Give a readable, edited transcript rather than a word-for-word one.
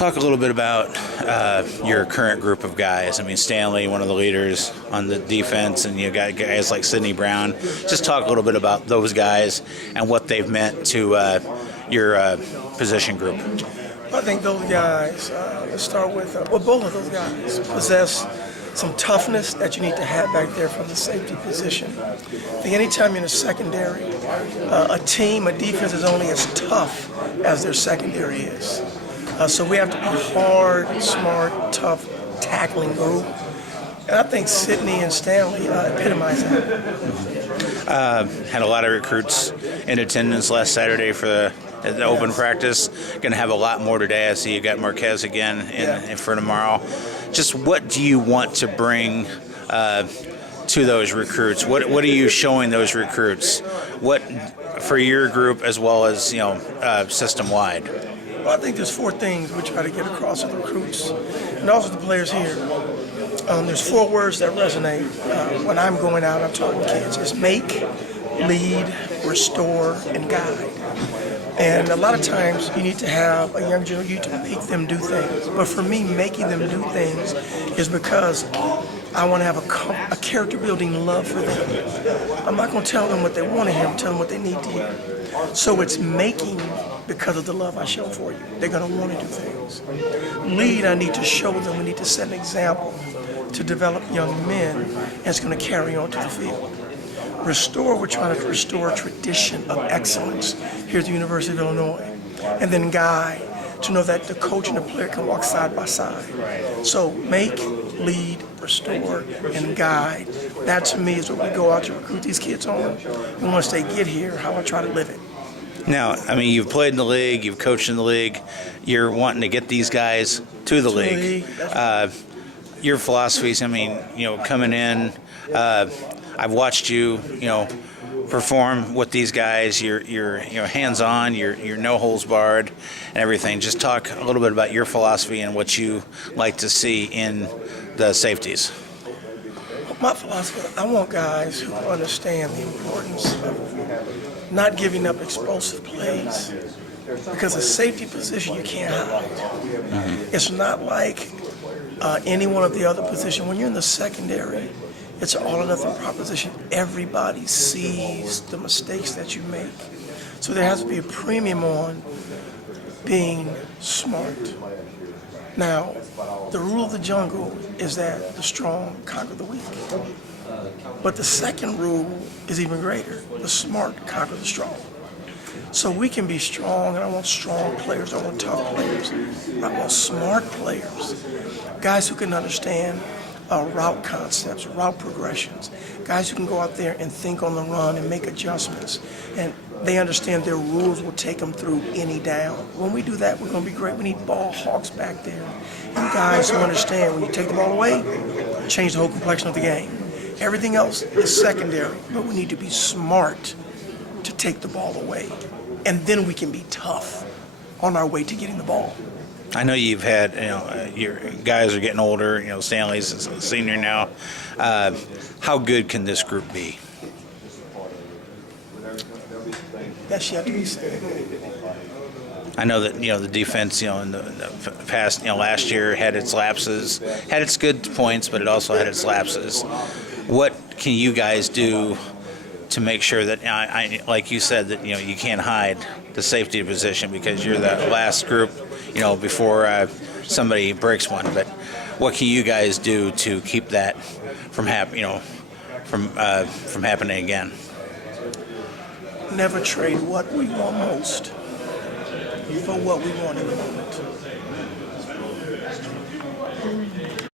Talk a little bit about your current group of guys. I mean, Stanley, one of the leaders on the defense, and you got guys like Sidney Brown. Just talk a little bit about those guys and what they've meant to your position group. I think those guys, let's start with, both of those guys possess some toughness that you need to have back there from the safety position. I think anytime you're in a secondary, a team, a defense is only as tough as their secondary is. So we have to be hard, smart, tough, tackling group. And I think Sidney and Stanley epitomize that. Had a lot of recruits in attendance last Saturday for the open practice. Going to have a lot more today. I see you got Marquez again in for tomorrow. Just what do you want to bring to those recruits? What are you showing those recruits? What for your group as well as system wide? Well, I think there's four things we try to get across to the recruits and also the players here. There's four words that resonate when I'm going out. I'm talking to kids. It's make, lead, restore, and guide. And a lot of times you need to have a young generation to make them do things. But for me, making them do things is because I want to have a character-building love for them. I'm not going to tell them what they want to hear. I'm telling them what they need to hear. So it's making because of the love I show for you. They're going to want to do things. Lead, I need to show them. We need to set an example to develop young men, and it's going to carry on to the field. Restore, we're trying to restore a tradition of excellence here at the University of Illinois. And then guide, to know that the coach and the player can walk side by side. So make, lead, restore, and guide. That to me is what we go out to recruit these kids on. And once they get here, how I try to live it. Now, I mean, you've played in the league, you've coached in the league, you're wanting to get these guys to the league. Your philosophies, I mean, coming in, I've watched you, perform with these guys. You're hands-on, you're no holds barred, and everything. Just talk a little bit about your philosophy and what you like to see in the safeties. My philosophy, I want guys who understand the importance of not giving up explosive plays, because a safety position you can't hide. Mm-hmm. It's not like any one of the other positions. When you're in the secondary, it's an all or nothing proposition. Everybody sees the mistakes that you make. So there has to be a premium on being smart. Now, the rule of the jungle is that the strong conquer the weak. But the second rule is even greater. The smart conquer the strong. So we can be strong, and I want strong players, I want tough players. I want smart players. Guys who can understand route concepts, route progressions, guys who can go out there and think on the run and make adjustments, and they understand their rules will take them through any down. When we do that, we're going to be great. We need ball hawks back there, and guys who understand when you take the ball away, change the whole complexion of the game. Everything else is secondary, but we need to be smart to take the ball away, and then we can be tough on our way to getting the ball. I know you've had, your guys are getting older. Stanley's a senior now. How good can this group be? That's yet to be said. I know that the defense, in the past, last year had its lapses, had its good points, but it also had its lapses. What can you guys do to make sure that, like you said, that you can't hide the safety position because you're the last group, before somebody breaks one. But what can you guys do to keep that from from happening again? Never trade what we want most for what we want in the moment.